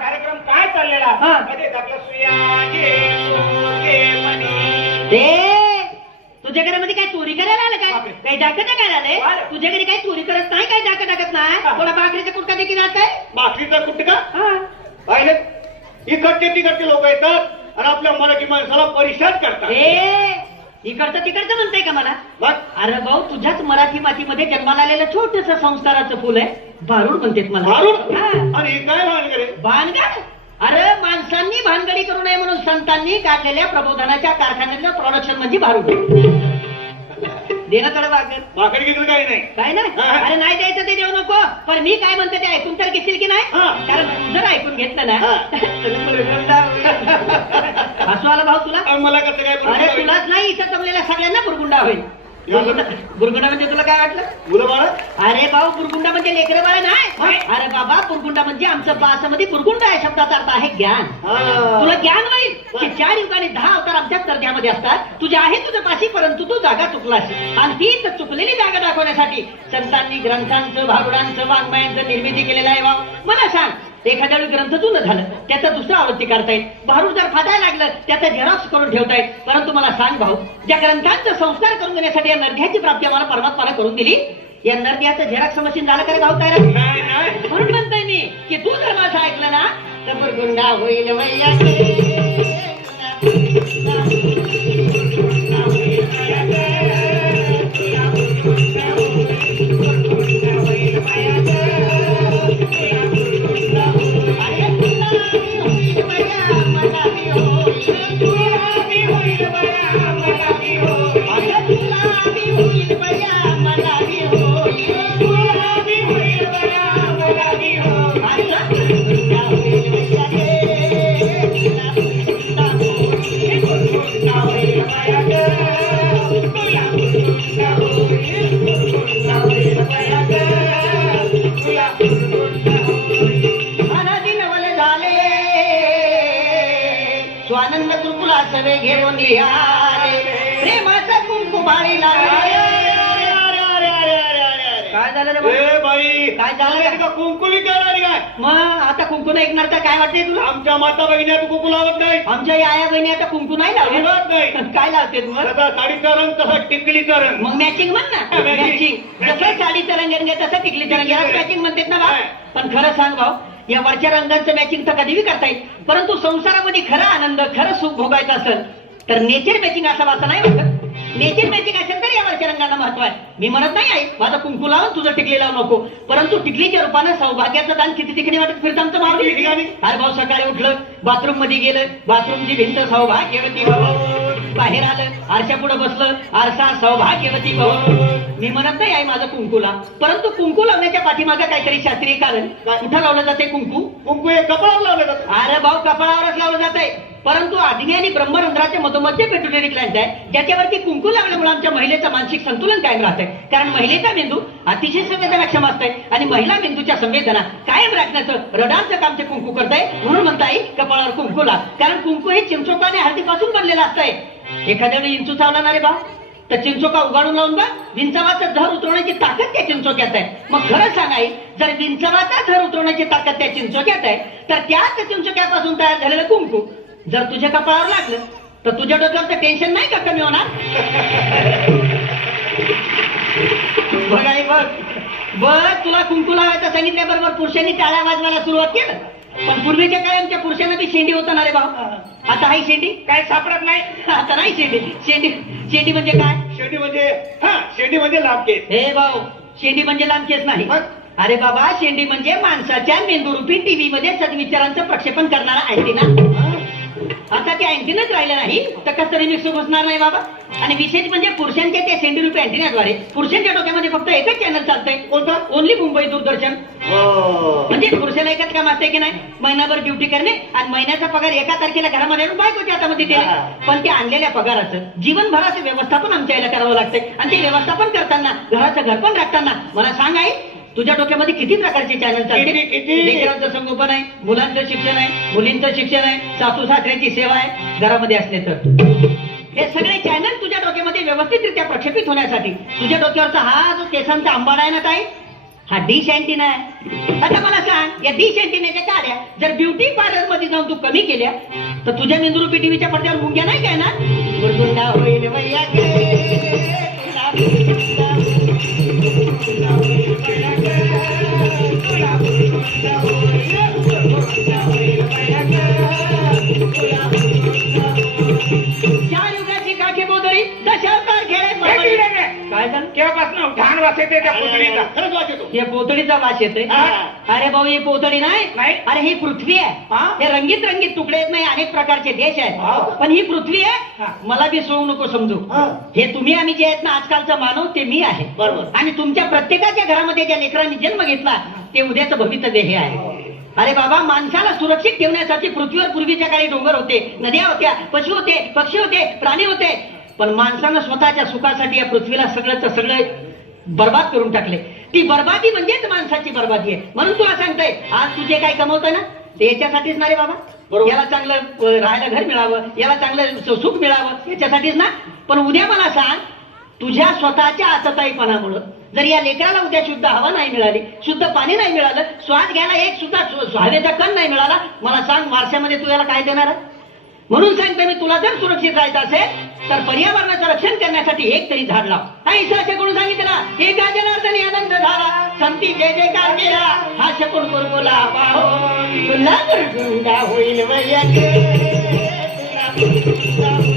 कार्यक्रम काय चाललेला तुझ्या घरामध्ये काय चोरी करायला आलं काय? काही दाखत काय आलंय? तुझ्या घरी काही चोरी करत नाही, काही दाखत नाही. थोडा भाकरीचा कुटका देखील जात आहे. भाकरीचा कुटका पाहिलं, इकडचे तिकडचे लोक येतात आणि आपल्या मराठी माणसाला परिषद करतात. इकडचं तिकडचं म्हणताय का मला? बघ अरे भाऊ, तुझ्याच मराठी मातीमध्ये जन्माला आलेलं छोटस संस्काराचं फुल आहे, भारूड म्हणतात मला. भारूड? आणि काय भानगड? भानगड? अरे माणसांनी भानगडी करू नये म्हणून संतांनी काढलेल्या प्रबोधनाच्या कारखान्यातलं प्रोडक्शन म्हणजे भारूड. देणं तळ भाकरी घेतलं काही नाही. काय नाही? अरे नाही द्यायचं ते देऊ नको, पण मी काय म्हणते ते ऐकून तर घेशील की नाही? कारण तू जर ऐकून घेतलं ना हसू आला भाऊ तुला? मला कसं काय? अरे तुलाच नाही, इथं जमलेल्या सगळ्यांना बुरगुंडा होईल. बुरगुंडा म्हणजे तुला काय वाटलं? मुलं बाळा? अरे भाऊ, बुरगुंडा म्हणजे लेकरं बाळा नाही. अरे बाबा, बुरगुंडा म्हणजे आमचं भाषेमध्ये बुरगुंडा या शब्दाचा अर्थ आहे ज्ञान. तुला ज्ञान होईल की 4 युगाने 10 अवतार आमच्या तरद्यामध्ये असतात. तुझ्या आहे तुझं पाशी, परंतु तू जागा चुकलास आणि तीच चुकलेली जागा दाखवण्यासाठी संतांनी ग्रंथांचं, भारुडांचं, वाङ्मयांचं निर्मिती केलेलं आहे. भाऊ मला सांग, एखाद्या वेळी ग्रंथ जुनं झालं, त्याचा दुसरा आवृत्ती करतायत, भारूड जर फाटायला लागलं त्याचा झेरॉक्स करून ठेवतायत. परंतु मला सांग भाऊ, ज्या ग्रंथांचा संस्कार करून देण्यासाठी या नरध्याची प्राप्ती आम्हाला परमात्माला करून दिली, या नरध्याचं झेरॉक्स मशीन झालं का रे भाऊ? काय म्हणून म्हणतोय मी की तू जर माझं ऐकलं ना तर बुरगुंडा होईल स्वानंद गुरुकुला सवे घेऊन प्रेमाचा कुंकू बाळीला. काय झालं रे बाई? काय झालं का कुंकू विकायला काय? मग आता कुंकू नाही ऐकणार तर काय वाटते तुला? आमच्या माता बहिणी आता कुंकू लावत नाही. आमच्या आया बहिणी आता कुंकू नाही लावत नाही. काय लावते तू? तसा साडीचा रंग, तसा टिकलीचा रंग. मग मॅचिंग म्हण ना. मॅचिंग जसं साडीचा रंग तसं टिकलीचा रंग मॅचिंग म्हणतात ना बा. पण खरं सांग भाऊ, या वरच्या रंगांचं मॅचिंग तर कधीही करता येईल, परंतु संसारामध्ये खरा आनंद, खरं सुख भोगायचं असेल तर नेचर मॅचिंग असा वाचा नाही वाटत. नेचर मॅचिंग असेल तर या वरच्या रंगांना महत्व आहे. मी म्हणत नाही आहे माझं कुंकू लावून तुझं टिकली लावू नको, परंतु टिकलीच्या रूपानं सौभाग्याचं दान किती ठिकाणी वाटत फिरतं आमचं मावळी. अरे भाऊ, सकाळी उठलं, बाथरूम मध्ये गेलं, बाथरूमची भिंत सौभाग्यवती भाऊ. बाहेर आलं, आरशा पुढे बसलं, आरसा सौभाग्यवती भाऊ. मी म्हणत नाही आहे माझं कुंकूला, परंतु कुंकू लावण्याच्या पाठीमागं काहीतरी शास्त्रीय कारण. कुठं लावलं जाते कुंकू? कुंकू हे कपाळावर लावलं जातं. अरे भाऊ, कपाळावरच लावलं जात आहे, परंतु आग्नेय आणि ब्रह्मरंध्राच्या मधोमध्य पिट्युटरी ग्लॅंड आहे, ज्याच्यावरती कुंकू लावल्यामुळे आमच्या महिलेचं मानसिक संतुलन कायम राहतंय. कारण महिलेचा मेंदू अतिशय संवेदनाक्षम असतंय आणि महिला मेंदूच्या संवेदना कायम राखण्याचं रडारचं काम ते कुंकू करताय. म्हणून म्हणताय कपाळावर कुंकू लाव, कारण कुंकू हे चिंचोकाने हळदीपासून बनलेलं असतंय. एखाद्या वेळी इंचू चावला ना रे बा, तर चिंचोका उघडून लावून बा, विंचवाचं झर उतरवण्याची ताकद त्या चिंचोक्यात आहे. मग खरं सांगाय, जर विंचवाचा झर उतरवण्याची ताकद त्या चिंचोक्यात आहे, तर त्याच चिंचोक्यापासून तयार झालेलं कुंकू जर तुझ्या कपाळावर लागलं तर तुझ्या डोक्यावरचं टेन्शन नाही का कमी होणार? बघ बघ, तुला कुंकू लावायचं सांगितल्याबरोबर पुरुषांनी टाळ्या वाजवायला सुरुवात केलं. पण पूर्वीच्या काळी आमच्या पुरुषांना बी शेंडी होता ना रे भाऊ. आता हाय शेंडी? काय सापडत नाही. आता नाही शेंडी. शेंडी म्हणजे काय? शेंडी म्हणजे लांब केस. हे भाऊ, शेंडी म्हणजे लांब केस नाही. अरे बाबा, शेंडी म्हणजे माणसाच्या मेंदूरूपी टीव्ही मध्ये सद्विचारांचं प्रक्षेपण करणारा अँटिना. आता ते अँटिनाच राहिलं नाही तर कसं तरी मिक्स घुसणार नाही बाबा. आणि विशेष म्हणजे पुरुषांच्या त्या 70 रुपये अँटिनाद्वारे पुरुषांच्या डोक्यामध्ये फक्त एकच चॅनल चालतंय. कोणता? ओनली मुंबई दूरदर्शन. हो. म्हणजे पुरुषाला एकच काम असते की नाही, महिनाभर ड्युटी करणे आणि महिन्याचा पगार एका तारखेला घरामध्ये आणून बायकोच्या हातामध्ये दिले. हा. पण त्या आणलेल्या पगाराचं जीवनभराचं व्यवस्थापन आमच्या याला करावं लागतंय. आणि ते व्यवस्थापन करताना घराचं घर पण राखताना मला सांग आई, तुझ्या डोक्यामध्ये किती प्रकारचे चॅनल चालते? किती? लेकरांचं संगोपन आहे, मुलांचं शिक्षण आहे, मुलींचं शिक्षण आहे, सासू सासऱ्याची सेवा आहे घरामध्ये असले तर. हे सगळे चॅनल तुझ्या डोक्यामध्ये व्यवस्थितरित्या प्रक्षेपित होण्यासाठी तुझ्या डोक्यावरचा हा जो केसांचा आंबाडा आहे ना ताई, हा डिश अँटिना आहे. आता मला सांग, या डिश अँटिनाच्या काड्या जर ब्युटी पार्लर मध्ये जाऊन तू कमी केल्या तर तुझ्या मेंदुरूपी टीव्हीच्या पडद्यावर मुंग्या नाही काय ना? गुरगुंडा होईल मैया गे, तुला गुरगुंडा होईल, तुला गुरगुंडा गे, तुला गुरगुंडा होईल, गुरगुंडा होईल मैया गे, तुला गुरगुंडा होईल. चार युगाची काठी बोदरी दशावतार खेळायत. काय झालं? केव्हापासून घाण वास येते त्या पुतळीचा. खरंच वाच येतो. हे पोतळीचा वास येतोय. हा. अरे भाऊ, ही पोतळी नाही. नाही. अरे ही पृथ्वी आहे. हा. हे रंगीत रंगीत तुकडे आहेत, नाही अनेक प्रकारचे देश हा. आहेत, पण ही पृथ्वी आहे. हा. मला बी सोडू नको समजू. हा. हे तुम्ही आम्ही जे आहेत ना आजकालचा मानव, ते मी आहे. बरोबर. आणि तुमच्या प्रत्येकाच्या घरामध्ये ज्या लेकरांनी जन्म घेतला ते उद्याचं भवितव्य हे आहे. अरे बाबा, माणसाला सुरक्षित ठेवण्यासाठी पृथ्वीवर पूर्वीच्या काळी डोंगर होते, नद्या होत्या, पशु होते, पक्षी होते, प्राणी होते. पण माणसानं स्वतःच्या सुखासाठी या पृथ्वीला सगळंच सगळं बर्बाद करून टाकले. ती बर्बादी म्हणजेच माणसाची बर्बादी आहे. म्हणून तुला सांगतोय, आज तुझे काय कमवतोय ना ते याच्यासाठीच ना रे बाबा. बरोबर. याला चांगलं राहायला घर मिळावं, याला चांगलं सुख मिळावं, याच्यासाठीच ना. पण उद्या मला सांग, तुझ्या स्वतःच्या आतताईपणामुळं जर या लेकराला उद्या शुद्ध हवा नाही मिळाली, शुद्ध पाणी नाही मिळालं, श्वास घ्यायला एक सुद्धा हवेचा कण नाही मिळाला, मला सांग वारशामध्ये तू याला काय देणार आहे? म्हणून सांगते मी, तुला जर सुरक्षित राहायचं असेल तर पर्यावरणाचं रक्षण करण्यासाठी एक तरी झाड लाव. हा ईश्वराच्या कडून सांगितलं ना, एका जनार्दनी आनंद झाला, संती जय जयकार केला, हा शकून गुरगुला पाहो, तुला गुरगुंडा होईल मैया गे, तुला गुरगुंडा